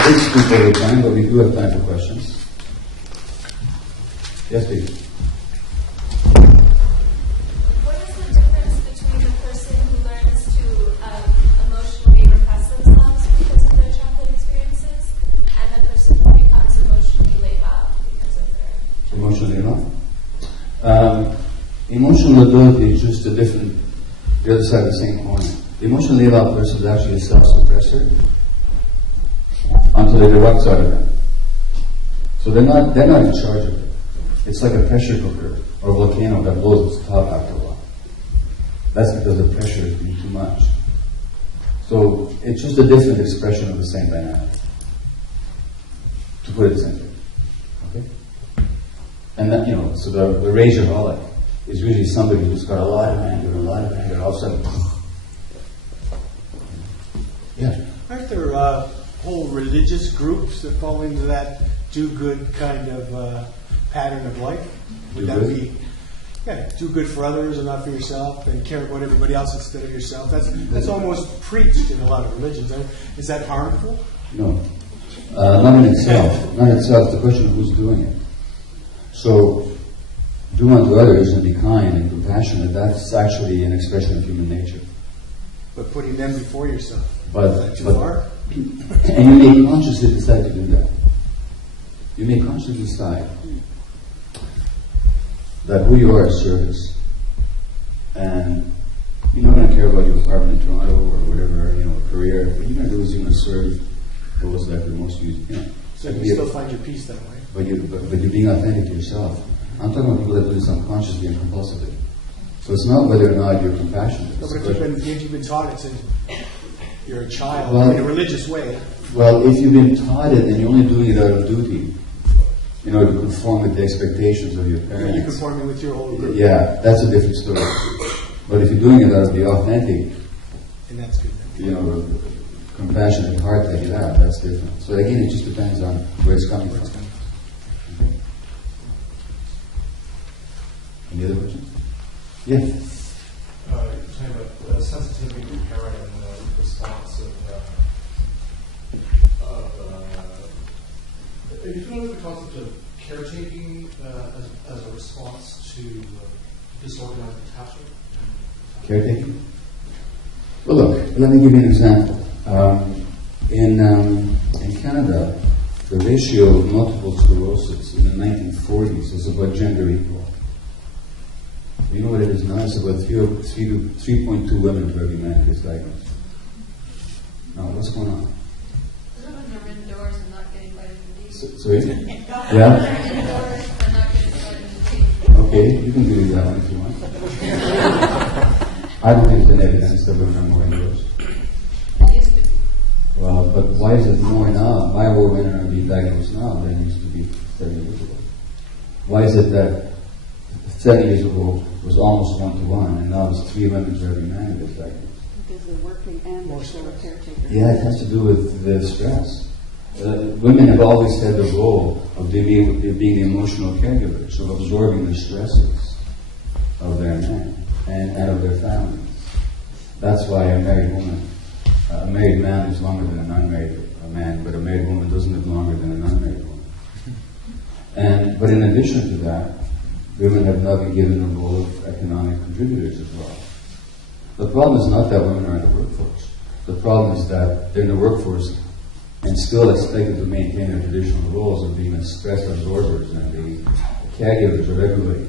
I did speak over time, but we do have time for questions. Yes, please. What is the difference between the person who learns to emotionally repress themselves because of their childhood experiences and the person who becomes emotionally laid out because of their Emotionally enough? Emotional ability is just a different, the other side of the same coin. The emotionally laid out person is actually a self-suppressor until it erupts out of them. So they're not in charge of it. It's like a pressure cooker or a volcano that blows its top after a while. That's because the pressure has been too much. So it's just a different expression of the same dynamic, to put it simply. Okay? And that, so the rageaholic is usually somebody who's got a lot of anger, all of a sudden, yeah. Aren't there whole religious groups that fall into that do-good kind of pattern of life? Would that be, do good for others and not for yourself, and care about everybody else instead of yourself? That's almost preached in a lot of religions. Is that harmful? No. Not in itself. Not in itself. It's the question of who's doing it. So, do unto others and be kind and compassionate, that's actually an expression of human nature. But putting them before yourself, is that too far? And you may consciously decide to do that. You may consciously decide that who you are is service. And you're not going to care about your apartment in Toronto or whatever, career. What you're going to do is you're going to serve those that are most used. So you still find your peace that way. But you're being authentic to yourself. I'm talking about people that do this unconsciously and compulsively. So it's not whether or not you're compassionate. No, but if you've been taught it since you're a child in a religious way. Well, if you've been taught it, then you're only doing it out of duty, in order to conform with the expectations of your parents. You're conforming with your whole group. Yeah, that's a different story. But if you're doing it out of the authentic, and that's good. Compassionate heart that you have, that's different. So again, it just depends on where it's coming from. Okay. Any other questions? Yeah. You're talking about sensitivity to parent and the response are you familiar with the concept of caretaking as a response to disorganized attachment? Caretaking? Well, look, let me give you an example. In Canada, the ratio of multiple sclerosis in the 1940s was about gender equal. You know what it is now? It's about 3.2 women for every man gets diagnosed. Now, what's going on? When they're indoors and not getting vitamin D. Sorry? Indoors Yeah? and not getting vitamin D. Okay, you can do that one if you want. I don't think there's any evidence that women are more indoors. It used to be. Well, but why is it more now? Why are more women are being diagnosed now than it used to be 30 years ago? Why is it that 7 years ago was almost 1-to-1, and now it's 3 women for every man who gets diagnosed? Because they're working and they're still a caretaker. Yeah, it has to do with the stress. Women have always had the role of being the emotional caregivers, of absorbing the stresses of their men and of their families. That's why a married man lives longer than an unmarried man, but a married woman doesn't live longer than an unmarried woman. But in addition to that, women have now been given a role of economic contributors as well. The problem is not that women are in the workforce. The problem is that they're in the workforce and still expected to maintain their traditional roles of being the stress absorbers and the caregivers of everybody.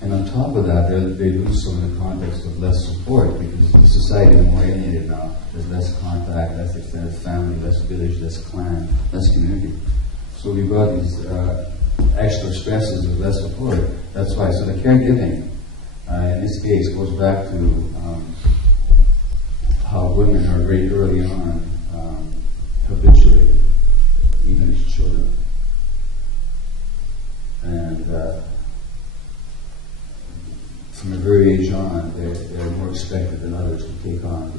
And on top of that, they do so in the context of less support because the society is more alienated now. There's less contact, less extended family, less village, less clan, less community. So we've got these extra stresses of less support. That's why. So the caregiving, in this case, goes back to how women are very early on habituated, even as children. And from a very age on, they're more expected than others to take on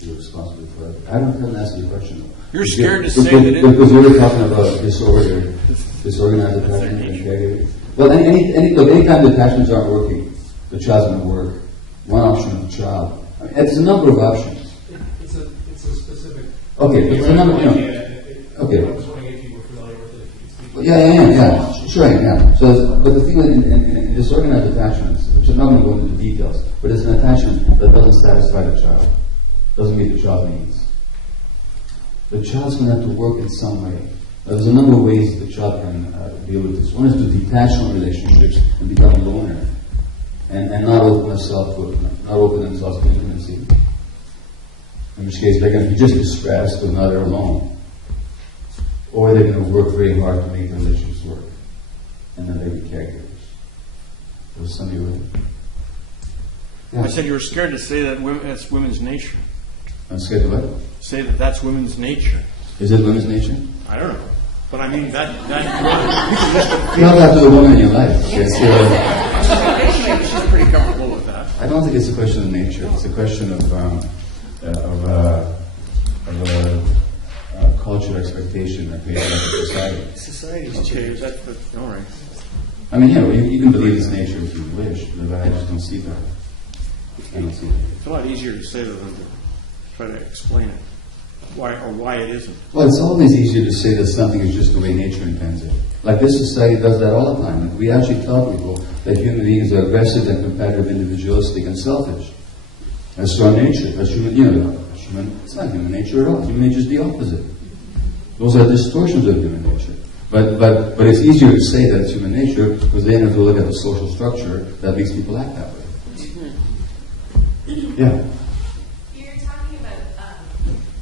the responsibility for others. I don't ask you a question. You're scared to say that it because you were talking about disorganized attachment and caregiving. Well, anytime the attachments aren't working, the child's going to work. One option of the child. I mean, it's a number of options. It's a specific. Okay, so number, okay. I was wondering if you were familiar with it. If you could speak. Well, yeah. Sure, yeah. So, but the thing in disorganized attachments, which I'm not going to go into the details, but it's an attachment that doesn't satisfy the child, doesn't meet the child's needs. The child's going to have to work in some way. There's a number of ways the child can deal with this. One is to detach from relationships and become a loner, and not open themselves to intimacy. In which case, they're going to be just distressed, but now they're alone. Or they're going to work very hard to make the relationships work, and then they'll be caregivers. Was somebody with it? Yeah. I said you were scared to say that that's women's nature. I'm scared of what? Say that that's women's nature. Is it women's nature? I don't know. But I mean, that You don't have to be a woman in your life. Yes, she's pretty comfortable with that. I don't think it's a question of nature. It's a question of cultural expectation that we have in society. Society's changed. That's all right. I mean, you can believe it's nature if you wish, but I just don't see that. I don't see that. It's a lot easier to say that than to try to explain it, why it isn't. Well, it's always easier to say that something is just the way nature intends it. Like this society does that all the time. We actually tell people that human beings are aggressive and competitive, individualistic and selfish. That's our nature. That's human. It's not human nature at all. Human nature is the opposite. Those are distortions of human nature. But it's easier to say that it's human nature because then you have to look at the social structure that makes people act that way. Yeah. You're talking about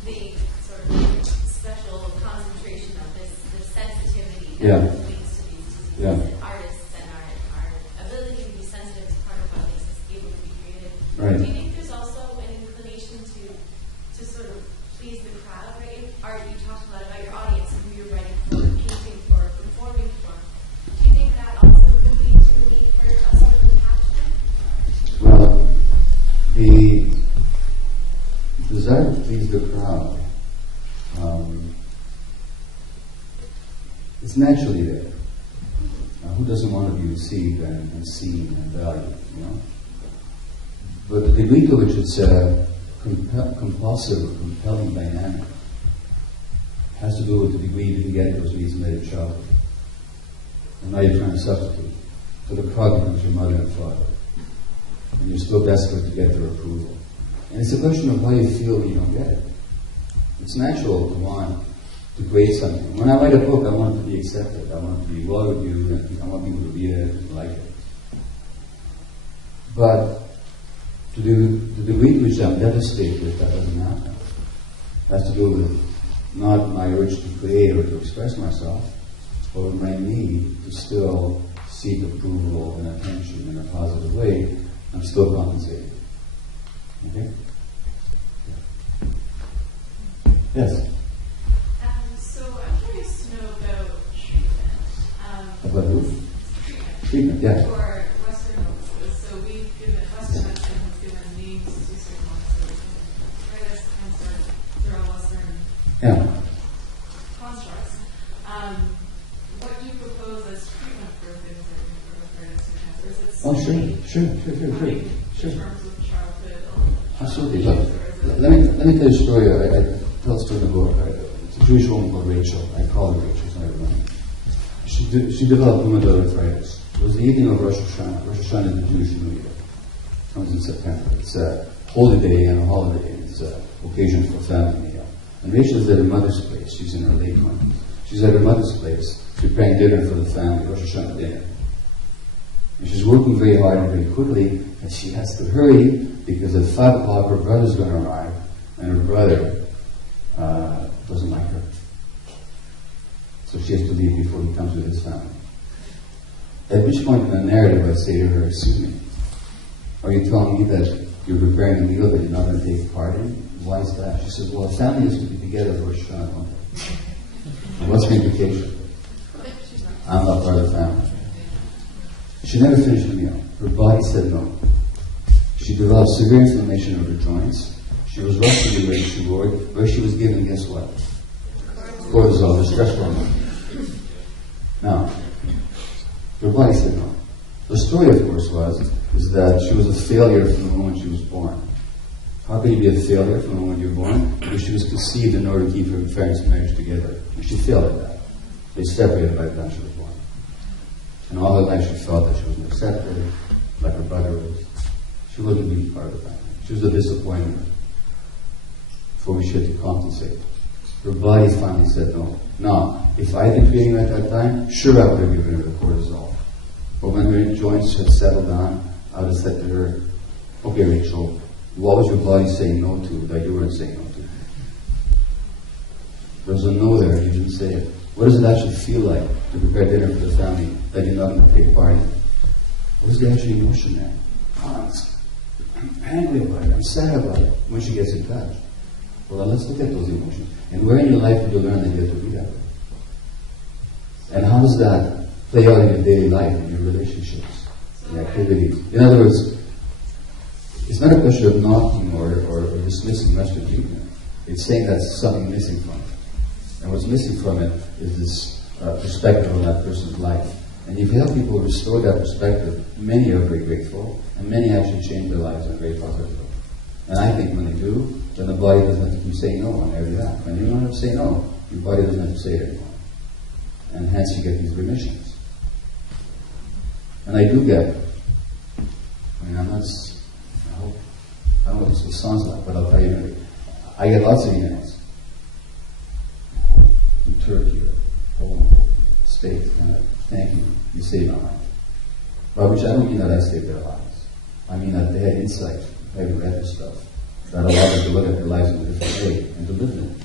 the sort of special concentration of this sensitivity Yeah. that leads to these diseases. Yeah. Artists and our ability to be sensitive is part of what makes us able to be creative. Right. Do you think there's also an inclination to sort of please the crowd, right? Art, you talked a lot about your audience and who you're writing for, painting for, performing for. Do you think that also could lead to a need for a sort of attachment? Well, the desire to please the crowd it's naturally there. Who doesn't want to be received and seen and valued, But the degree to which it's a compulsive or compelling dynamic has to do with the degree you can get those needs met in childhood. And now you're trying to substitute. So the crowd becomes your mother and father. And you're still desperate to get their approval. And it's a question of how you feel when you don't get it. It's natural to want to create something. When I write a book, I want it to be accepted. I want it to be well reviewed, and I want people to read it and like it. But to the degree to which I'm devastated if that doesn't happen, has to do with not my urge to create or to express myself, but with my need to still seek approval and attention in a positive way. I'm still compensating. Okay? Yes? So I'm curious to know about treatment. About who? Treatment. Treatment, yeah. For Western illnesses. So we've given, Western medicine has given names to certain illnesses. Arthritis, cancer, they're all Western constructs. What do you propose as treatment for things like arthritis and cancer? Is it Oh, sure. in terms of childhood illness? Absolutely. Look, let me tell you a story. I tell a story in the book. It's a Jewish woman called Rachel. I call her Rachel. It's not her name. She developed rheumatoid arthritis. It was the evening of Rosh Hashanah. Rosh Hashanah is the Jewish New Year. It comes in September. It's a holy day and a holiday. It's an occasion for family meal. And Rachel is at her mother's place. She's in her late 20s. She's at her mother's place preparing dinner for the family, Rosh Hashanah dinner. And she's working very hard and very quickly, and she has to hurry because at 5 o'clock her brother's going to arrive, and her brother doesn't like her. So she has to leave before he comes with his family. At which point in the narrative I say to her, excuse me, are you telling me that you're preparing a meal that you're not going to take part in? Why is that? She says, well, a family is to be together for Rosh Hashanah, don't they? What's the implication? I'm not part of the family. She never finished the meal. Her body said no. She developed severe inflammation of her joints. She was rushed to the emergency ward, where she was given, guess what? Cortisol, the stress hormone. Now, her body said no. The story, of course, is that she was a failure from the moment she was born. How could you be a failure from the moment you're born? Because she was conceived in order to keep her parents' marriage together. And she failed at that. They separated by the time she was born. And all her life she felt that she wasn't accepted, like her brother was. She wasn't really part of the family. She was a disappointment. For which she had to compensate. Her body finally said no. Now, if I had been treating her at that time, sure I would have given her the cortisol. But when her joints had settled down, I would have said to her, okay, Rachel, what was your body saying no to that you weren't saying no to? There was a no there, you didn't say it. What does it actually feel like to prepare dinner for the family that you're not going to take part in? What is the actual emotion there? Oh, I'm angry about it, I'm sad about it, when she gets in touch. Well, let's look at those emotions. And where in your life did you learn that you have to be that way? And how does that play out in your daily life, in your relationships, in activities? In other words, it's not a question of knocking or dismissing Western treatment. It's saying that's something missing from it. And what's missing from it is this perspective on that person's life. And if you help people restore that perspective, many are very grateful, and many actually change their lives in a very positive way. And I think when they do, then the body doesn't have to keep saying no on every act. When you don't have to say no, your body doesn't have to say it anymore. And hence you get these remissions. And I do get, I don't know what this sounds like, but I'll tell you anyway. I get lots of emails from Turkey or Poland, States, kind of, thank you, you saved my life. By which I don't mean that I saved their lives. I mean that they had insight, having read this stuff, that allowed them to look at their lives in a different way and to live in it.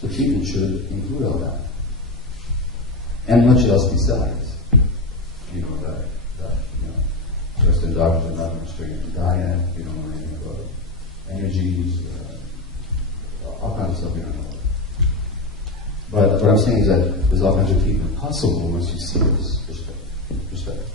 So treatment should include all that. And much else besides. You know, Western doctors are not much training in diet, you don't know anything about energies, all kinds of stuff you don't know about. But what I'm saying is that there's all kinds of treatment possible once you see this perspective.